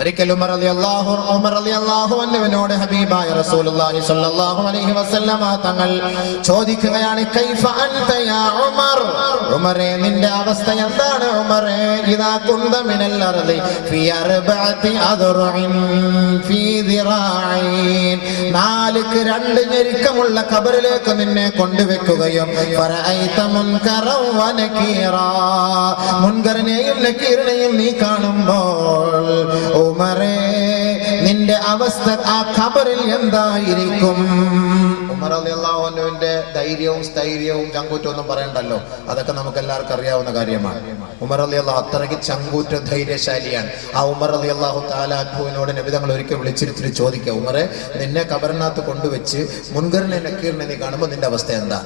ഒരിക്കൽ ഉമർ റളിയല്ലാഹു അൻഹുവിനോട് ഹബീബായ റസൂലുള്ളാഹി സ്വല്ലല്ലാഹു അലൈഹി വസല്ലമ തങ്ങൾ ചോദിക്കുകയാണ്, കൈഫ അൻത യാ ഉമർ, ഉമറേ നിന്റെ അവസ്ഥ എന്താണ് ഉമറേ? ഇദാ കുന്ത മിനൽ അർളി ഫീ അർബഅതി അദ്റഇൻ ഫീ ദിറാഇൻ, നാലുക്ക് രണ്ട് ഞെരുക്കമുള്ള ഖബറിലേക്ക് നിന്നെ കൊണ്ടുവെക്കുകയും ഫറഅയ്ത മുൻകറൻ വ നകീറാ, മുൻകറിനെയും നകീറിനെയും നീ കാണുമ്പോൾ ഉമറേ നിന്റെ അവസ്ഥ ആ ഖബറിൽ എന്തായിരിക്കും? ഉമർ റളിയല്ലാഹു അൻഹുവിന്റെ ധൈര്യവും സ്ഥൈര്യവും ചങ്കൂറ്റവും ഒന്നും പറയണ്ടല്ലോ, അതൊക്കെ നമുക്ക് എല്ലാവർക്കും അറിയാവുന്ന കാര്യമാണ്. ഉമർ റളിയല്ലാഹു അത്രയ്ക്ക് ചങ്കൂറ്റ ധൈര്യശാലിയാണ്. ആ ഉമർ റളിയല്ലാഹു തആല അൻഹുവിനോട് നബി തങ്ങൾ ഒരിക്കൽ വിളിച്ചിരുത്തി ചോദിക്കുക, ഉമറെ നിന്നെ ഖബറിനകത്ത് കൊണ്ടുവച്ച് മുൻകറിനെ നക്കീറിനെ നീ കാണുമ്പോൾ നിന്റെ അവസ്ഥ എന്താ?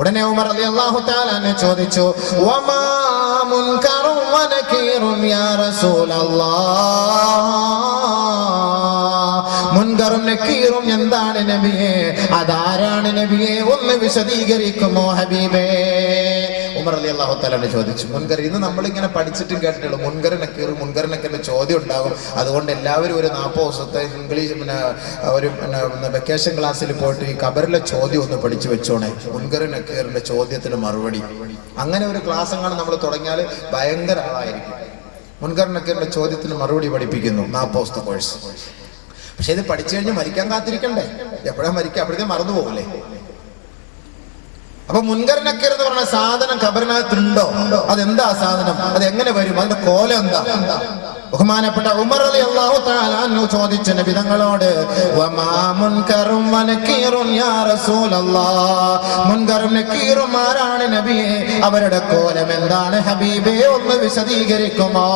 ഉടനെ ഉമർ റളിയല്ലാഹു തആല എന്നെ ചോദിച്ചു, വമാ മുൻകറുൻ വ നകീറുൻ യാ റസൂലല്ലാഹ്, മുൻകറും നക്കീറും എന്താണ് നബിയേ? അതാരാണ് നബിയേ? ഒന്ന് വിശദീകരിക്കുമോ ഹബീബേ? ഉമർ റളിയല്ലാഹു തആല ചോദിച്ചു. മുൻകർ ഇന്ന് നമ്മളിങ്ങനെ പഠിച്ചിട്ടും കേട്ടിട്ടുള്ളൂ, മുൻകർ നക്കീറിന്റെ ചോദ്യം ഉണ്ടാകും. അതുകൊണ്ട് എല്ലാവരും ഒരു 40 ദിവസത്തെ ഇംഗ്ലീഷ് ഒരു വെക്കേഷൻ ക്ലാസ്സിൽ പോയിട്ട് ഈ ഖബറിലെ ചോദ്യം ഒന്ന് പഠിച്ചു വെച്ചോണേ, മുൻകർ നക്കീറിന്റെ ചോദ്യത്തിന് മറുപടി. അങ്ങനെ ഒരു ക്ലാസ് എങ്ങാണ് നമ്മൾ തുടങ്ങിയാൽ ഭയങ്കര ആളായിരിക്കും. മുൻകർ നക്കീറിന്റെ ചോദ്യത്തിന് മറുപടി പഠിപ്പിക്കുന്നു 40 ദിവസത്തെ കോഴ്സ്. പക്ഷെ ഇത് പഠിച്ചു കഴിഞ്ഞ് മരിക്കാൻ കാത്തിരിക്കണ്ടേ? എപ്പോഴാ മരിക്കുക? അപ്പോഴത്തെ മറന്നു പോകൂലേ? അപ്പൊ മുൻകർ നക്കീർ എന്ന് പറഞ്ഞ സാധനം ഖബറിനകത്തുണ്ടോ? അതെന്താ സാധനം? അത് എങ്ങനെ വരും? അതിന്റെ കോലം എന്താ? ബഹുമാനപ്പെട്ട ഉമർ റളിയല്ലാഹു തആല അൻഹു ചോദിച്ച നബി തങ്ങളോട്, വമാ മുൻകറുൻ വ നകീറുൻ യാ റസൂലല്ലാഹ്, മുൻകറും നകീറും ആരാണ് നബിയേ? അവരുടെ കോലം എന്താണ് ഹബീബേ? ഒന്ന് വിശദീകരിക്കുമോ?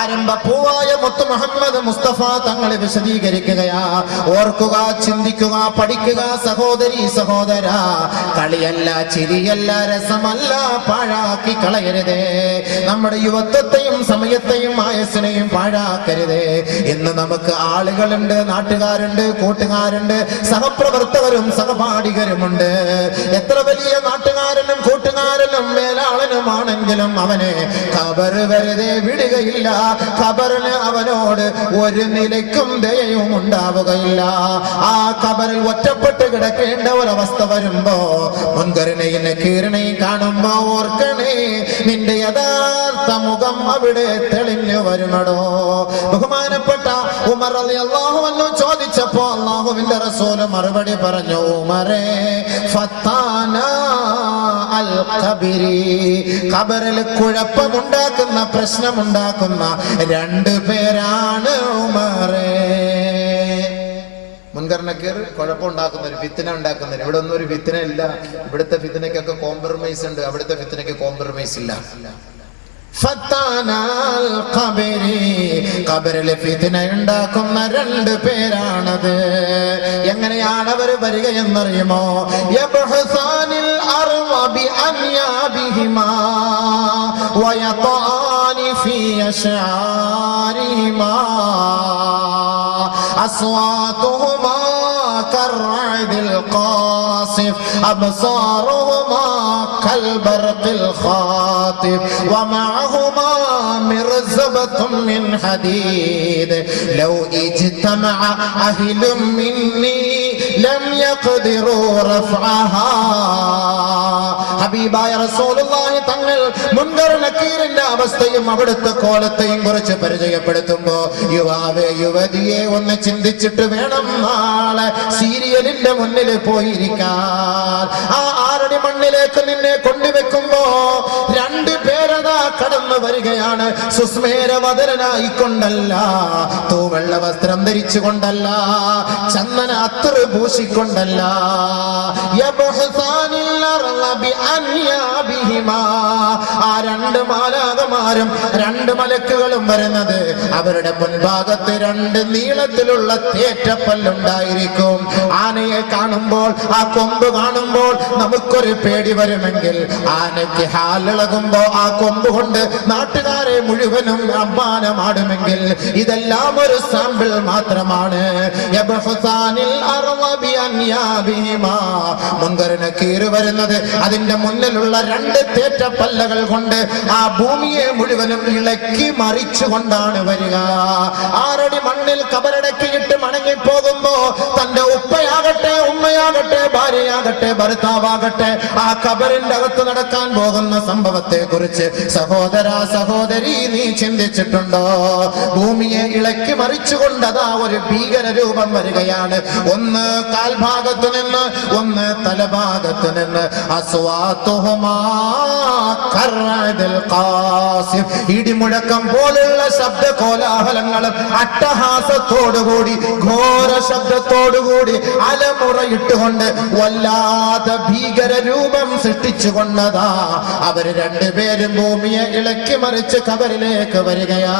ആരംഭ പൂവായ മുത്ത് മുഹമ്മദ് മുസ്തഫ തങ്ങൾ വിശദീകരിക്കുകയാ. ഓർക്കുക, ചിന്തിക്കുക, പഠിക്കുക സഹോദരി സഹോദര. കളിയല്ല, ചിരിയല്ല, രസമല്ല, പാഴാക്കി കളയരുതേ. നമ്മുടെ യുവത്വത്തെയും സമയത്തെയും ആയസിനെയും പാഴാക്കരുതേ. ഇന്ന് നമുക്ക് ആളുകളുണ്ട്, നാട്ടുകാരുണ്ട്, കൂട്ടുകാരുണ്ട്, സഹപ്രവർത്തകരും സഹപാഠികരുമുണ്ട്. എത്ര വലിയ നാട്ടുകാരനും കൂട്ടുകാരനും മേലാളനുമാണെങ്കിലും അവനെ ഖബർ വെറുതെ വിടുകയില്ല. ഖബറിന് അവനോട് ഒരു നിലയ്ക്കും ദയയും ഉണ്ടാവുകയില്ല. ആ ഖബറിൽ ഒറ്റപ്പെട്ട് കിടക്കേണ്ട ഒരവസ്ഥ വരുമ്പോ മുൻകറിനെയും നക്കീറിനെയും കാണുമ്പോ ഓർക്കണേ, നിന്റെ യഥാർത്ഥ മുഖം അവിടെ തെളിഞ്ഞു വരുമടോ. ബഹുമാനപ്പെട്ട ഉമർ റളിയല്ലാഹു അൻഹു ചോദിച്ചപ്പോ അല്ലാഹുവിന്റെ റസൂൽ മറുപടി പറഞ്ഞു, ഉമറേ ഫത്താന അൽ ഖബരി, ഖബറിൽ കുഴപ്പമുണ്ടാക്കുന്ന പ്രശ്നമുണ്ടാക്കുന്ന 2 പേരാണ് ഉമറേ. മുൻകർ നക്കീർ കുഴപ്പമുണ്ടാക്കുന്നവർ, ഫിത്ന ഉണ്ടാക്കുന്നവർ. ഇവിടെ ഒന്നും ഒരു ഫിത്ന ഇല്ല. ഇവിടുത്തെ ഫിത്നയ്ക്കൊക്കെ കോംപ്രമൈസ് ഉണ്ട്, അവിടുത്തെ ഫിത്നയ്ക്ക് കോംപ്രമൈസ് ഇല്ല. ഖബറിലെ ഫിത്ന ഉണ്ടാക്കുന്ന 2 പേരാണത്. എങ്ങനെയാണ് അവർ വരിക എന്നറിയുമോ? യബ്ഹസാനിൽ അർള ബിഅൻയാബിഹിമാ വയതാനി ഫീ അശ്ആരിഹിമാ അസ്വാതുഹുമാ കർഅദിൽ ഖാസിഫ് അബ്സാറുഹുമാ കൽബർഖിൽ ഖാതിഫ് വമഅഹുമാ മിർസബത്തും മിൻ ഹദീദ് ലൗ ഇജ്തമഅ അഹ്ലും മിന്നി ലം യഖ്ദിറൂ റഫഅഹാ. ഹബീബായ റസൂലുള്ളാഹി തങ്ങൾ മുൻകർ നക്കീറിന്റെ അവസ്ഥയും അവിടുത്തെ കോലത്തെയും കുറിച്ച് പരിചയപ്പെടുത്തുമ്പോ, യുവാവേ യുവതിയെ ഒന്ന് ചിന്തിച്ചിട്ട് വേണം നാളെ സീരിയലിന്റെ മുന്നിൽ പോയിരിക്കാൻ. ആ 6 മണ്ണിലേക്ക് നിന്നെ കൊണ്ടുവെക്കുമ്പോ 2 പേരതാ കടന്നു വരികയാണ്. സുസ്മേരവദനായിക്കൊണ്ടല്ല, തൂവെള്ള വസ്ത്രം ധരിച്ചുകൊണ്ടല്ല, ചന്ദന അത്തർ പൂശിക്കൊണ്ടല്ല. ആ 2 മാലാഖമാരും 2 മലക്കുകളും വരുന്നത് അവരുടെ മുൻഭാഗത്ത് 2 നീളത്തിലുള്ള തേറ്റപ്പല്ലുണ്ടായിരിക്കും. ആനയെ കാണുമ്പോൾ, ആ കൊമ്പ് കാണുമ്പോൾ നമുക്കൊരു പേടി വരുമെങ്കിൽ, ആനയ്ക്ക് ഹാലിളകുമ്പോ ആ കൊമ്പ് കൊണ്ട് നാട്ടുകാരെ മുഴുവനും അമ്മാനമാടുമെങ്കിൽ, ഇതെല്ലാം ഒരു സാമ്പിൾ മാത്രമാണ്. മുൻകർ നക്കീർ വരുന്നത് അതിന്റെ മുന്നിലുള്ള 2 തേറ്റപ്പല്ലകൾ കൊണ്ട് ആ ഭൂമിയെ മുഴുവനും ഇളക്കി മറിച്ചുകൊണ്ടാണ് വരിക. ആ മണ്ണിൽ കബറടക്കിയിട്ട് മടങ്ങിപ്പോകുമ്പോ തന്റെ ഉപ്പയാകട്ടെ, ഉമ്മയാകട്ടെ, ഭാര്യയാകട്ടെ, ഭർത്താവാകട്ടെ, ആ കബറിന്റെ അകത്ത് നടക്കാൻ പോകുന്ന സംഭവത്തെ കുറിച്ച് സഹോദര സഹോദരി നീ ചിന്തിച്ചിട്ടുണ്ടോ? ഭൂമിയെ ഇളക്കി മറിച്ചുകൊണ്ട് അതാ ഒരു ഭീകര രൂപം വരികയാണ്. ഒന്ന് കാൽഭാഗത്തു നിന്ന്, ഒന്ന് തലഭാഗത്തു നിന്ന്. അസ്വാതുഹുമാ കർഅദിൽ ഖാസിം, ഇടിമുഴക്കം പോലുള്ള ശബ്ദ കോലാഹലങ്ങളും അട്ടഹാസത്തോടുകൂടി, ഘോര ശബ്ദത്തോടുകൂടി, അലമുറയിട്ടുകൊണ്ട് വല്ലാതെ ഭീകര രൂപം സൃഷ്ടിച്ചുകൊണ്ടതാ അവര് രണ്ടുപേരും ഭൂമിയെ ഇളക്കി മറിച്ച് കബറിലേക്ക് വരികയാ.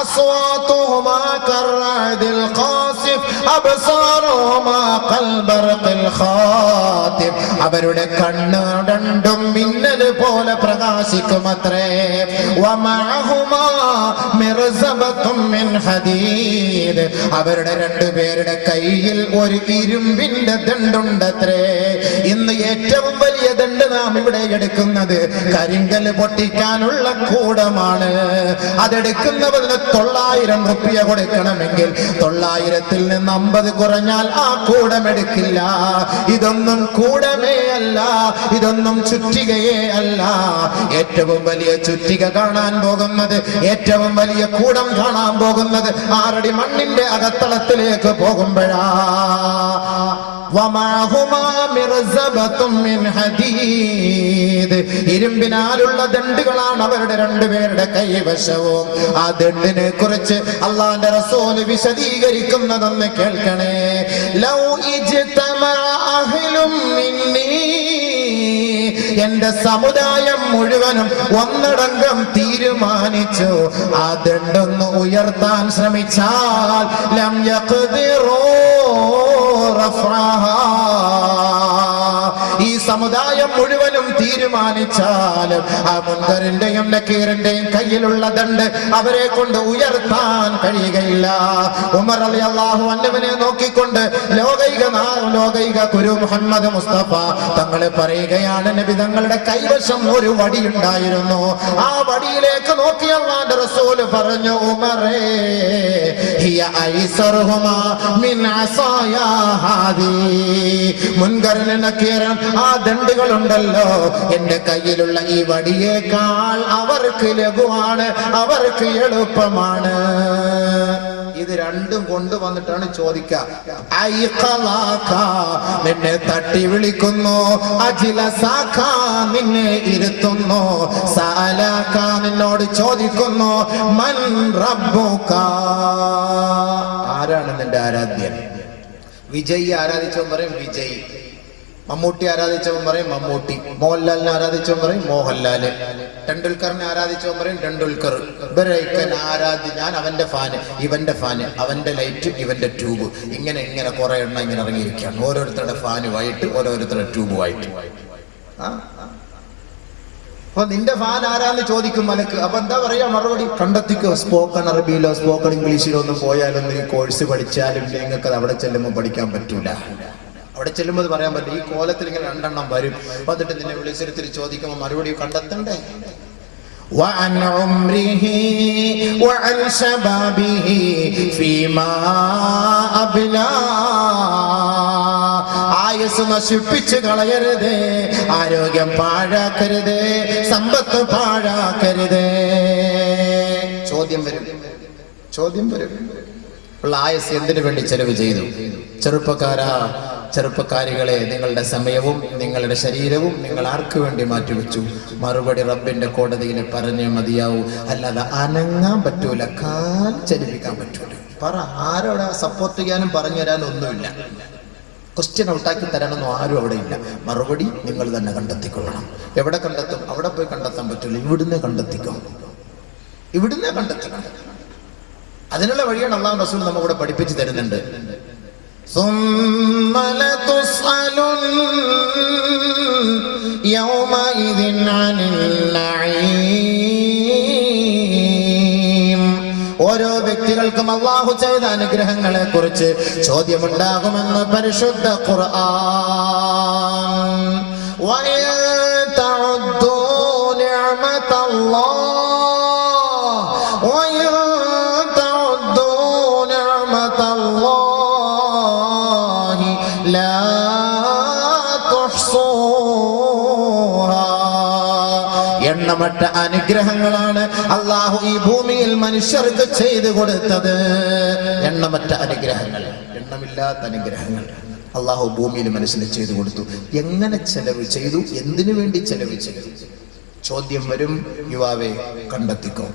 അസ്വാതുഹുമാ കർഅദിൽ ഖാസിം അബ്സാറുഹുമാ കൽബർഖിൽ ഖാതിം, അവരുടെ കണ്ണ് രണ്ടും മിന്നൽ പോലെ പ്രകാശിക്കുമത്രേ. വമഅഹുമാ മിർസബത്തും മിൻ ഹദീദ്, അവരുടെ രണ്ടുപേരുടെ കയ്യിൽ ഒരു ഇരുമ്പിന്റെ ദണ്ടുണ്ടത്രേ. ഇന്ന് ഏറ്റവും വലിയ ദണ്ട് നാം ഇവിടെ എടുക്കുന്നത് കരിങ്കല് പൊട്ടിക്കാനുള്ള കൂടമാണ്. അതെടുക്കുന്നതിന് 900 റുപ്യ കൊടുക്കണമെങ്കിൽ 900-ൽ നിന്ന് 50 കുറഞ്ഞാൽ ആ കൂടം എടുക്കില്ല. ഇതൊന്നും കൂടമേ അല്ല, ഇതൊന്നും ചുറ്റികയേ അല്ല. ഏറ്റവും വലിയ ചുറ്റിക കാണാൻ പോകുന്നത്, ഏറ്റവും വലിയ കൂടം കാണാൻ പോകുന്നത് 6 അടി മണ്ണിന്റെ അകത്തളത്തിലേക്ക് പോകുമ്പോഴാ. ഇരുമ്പിനാലുള്ള ദണ്ടുകളാണ് അവരുടെ രണ്ടുപേരുടെ കൈവശവും. ആ ദണ്ടിനെ കുറിച്ച് അള്ളാന്റെ റസൂൽ വിശദീകരിക്കുന്നതെന്ന് കേൾക്കണേ. ലൗ ഇജ്തമഅ അഹ്ലും മിന്നീ, എന്റെ സമുദായം മുഴുവനും ഒന്നടങ്കം തീരുമാനിച്ചു ആ ദണ്ടൊന്ന് ഉയർത്താൻ ശ്രമിച്ചാൽ ലം യഖ്ദിറൂ റഫഅഹാ, ഈ സമുദായം മുഴുവനും തീരുമാനിച്ചാലും ആ മുൻകറിന്റെയും നക്കീറിന്റെയും കയ്യിലുള്ള ദണ്ട് അവരെ കൊണ്ട് ഉയർത്താൻ കഴിയുകയില്ല. ഉമർ റളിയല്ലാഹു അൻഹുവിനെ നോക്കിക്കൊണ്ട് ലോകൈക ഗുരു മുഹമ്മദ് മുസ്തഫ തങ്ങൾ പറയുകയാണ്, നബി തങ്ങളുടെ കൈവശം ഒരു വടിയുണ്ടായിരുന്നു. ആ വടിയിലേക്ക് നോക്കി അല്ലാഹുവിന്റെ റസൂൽ പറഞ്ഞു, ഉമറേ ഹിയ ഐസറുഹുമാ മിൻ അസായാ ഹാദി, മുൻകറിന് നക്കീറൻ ആ ദണ്ടുകളുണ്ടല്ലോ എന്റെ കയ്യിലുള്ള ഈ വടിയേക്കാൾ അവർക്ക് ലഘുവാണ്, അവർക്ക് എളുപ്പമാണ്. ഇത് രണ്ടും കൊണ്ടുവന്നിട്ടാണ് ചോദിക്കുക. നിന്നെ തട്ടി വിളിക്കുന്നു, അജിലസാഖ നിന്നെ ഇരുത്തുന്നു, സഅലാഖ നിന്നോട് ചോദിക്കുന്നു, മൻ റബ്ബുക, ആരാണ് നിന്റെ ആരാധ്യൻ? വിജയ് ആരാധിച്ചവൻ പറയും വിജയ്, മമ്മൂട്ടി ആരാധിച്ചവൻ പറയും മമ്മൂട്ടി, മോഹൻലാലിനെ ആരാധിച്ചവൻ പറയും മോഹൻലാല്, ടെണ്ടുൽക്കറിനെ ആരാധിച്ചവൻ പറയും ടെണ്ടുൽക്കർ. ഇവരൊക്കെ ആരാധി, ഞാൻ അവന്റെ ഫാന്, ഇവന്റെ ഫാന്, അവന്റെ ലൈറ്റ്, ഇവന്റെ ട്യൂബ്, ഇങ്ങനെ ഇങ്ങനെ കുറെ എണ്ണം ഇങ്ങനെ ഇറങ്ങിയിരിക്കുകയാണ്. ഓരോരുത്തരുടെ ഫാനുമായിട്ട്, ഓരോരുത്തരുടെ ട്യൂബുമായിട്ട്. അപ്പൊ നിന്റെ ഫാൻ ആരാന്ന് ചോദിക്കും മലക്ക്. അപ്പൊ എന്താ പറയാ മറുപടി? കണ്ടെത്തിക്കോ. സ്പോക്കൺ അറബിയിലോ സ്പോക്കൺ ഇംഗ്ലീഷിലോ ഒന്നും പോയാലൊന്നും ഈ കോഴ്സ് പഠിച്ചാലും നിങ്ങൾക്ക് അവിടെ ചെല്ലുമ്പോൾ പഠിക്കാൻ പറ്റൂല. അവിടെ ചെല്ലുമ്പോൾ പറയാൻ പറ്റും. ഈ കോലത്തിൽ ഇങ്ങനെ 2 എണ്ണം വരും. എന്നിട്ട് നിന്നെ വിളിച്ചിരുത്തി ചോദിക്കുമ്പോൾ മറുപടി കണ്ടെത്തണ്ടേ? وعن عمره وعن شبابه فيما أبلى, ആയുസ് നശിപ്പിച്ച് കളയരുത്, ആരോഗ്യം പാഴാക്കരുത്, സമ്പത്ത് പാഴാക്കരുത്. ചോദ്യം വരും, ചോദ്യം വരും. ഉള്ള ആയുസ് എന്തിനു വേണ്ടി ചെലവ് ചെയ്തു? ചെറുപ്പക്കാരാ, ചെറുപ്പക്കാരികളെ, നിങ്ങളുടെ സമയവും നിങ്ങളുടെ ശരീരവും നിങ്ങൾ ആർക്ക് വേണ്ടി മാറ്റിവെച്ചു? മറുപടി റബ്ബിന്റെ കോടതിയിൽ പറഞ്ഞേ മതിയാവൂ. അല്ലാതെ അനങ്ങാൻ പറ്റൂല, കാൽ ചലിപ്പിക്കാൻ പറ്റൂല. പറ, ആരോടെ സപ്പോർട്ട് ചെയ്യാനും പറഞ്ഞു തരാനും ഒന്നുമില്ല. ക്വസ്റ്റ്യൻ ഔട്ടാക്കി തരാനൊന്നും ആരും അവിടെ ഇല്ല. മറുപടി നിങ്ങൾ തന്നെ കണ്ടെത്തിക്കൊള്ളണം. എവിടെ കണ്ടെത്തും? അവിടെ പോയി കണ്ടെത്താൻ പറ്റില്ല, ഇവിടുന്ന് കണ്ടെത്തിക്കോ, ഇവിടുന്ന് കണ്ടെത്തിക്കണം. അതിനുള്ള വഴിയാണ് അല്ലാഹു റസൂൽ നമ്മോട് പഠിപ്പിച്ചു തരുന്നുണ്ട്. ثم لتسألن يومئذ عن النعيم. ഓരോ വ്യക്തികൾക്കും അല്ലാഹു ചെയ്ത അനുഗ്രഹങ്ങളെ കുറിച്ച് ചോദ്യമുണ്ടാകുമെന്ന് പരിശുദ്ധ ഖുർആൻ. വഇൻ തഉദ്ദൂ നിഅമതല്ലാഹ് വഇൻ തഉദ്ദൂ എണ്ണമറ്റ അനുഗ്രഹങ്ങളാണ് അള്ളാഹു ഈ ഭൂമിയിൽ മനുഷ്യർക്ക് ചെയ്തു കൊടുത്തത്. എണ്ണമറ്റ അനുഗ്രഹങ്ങൾ, എണ്ണമില്ലാത്ത അനുഗ്രഹങ്ങൾ അള്ളാഹു ഭൂമിയിൽ മനുഷ്യന് ചെയ്തു കൊടുത്തു. എങ്ങനെ ചെലവ് ചെയ്തു, എന്തിനു വേണ്ടി ചെലവ് ചെയ്തു? ചോദ്യം വരും, യുവാവെ കണ്ടെത്തിക്കോ.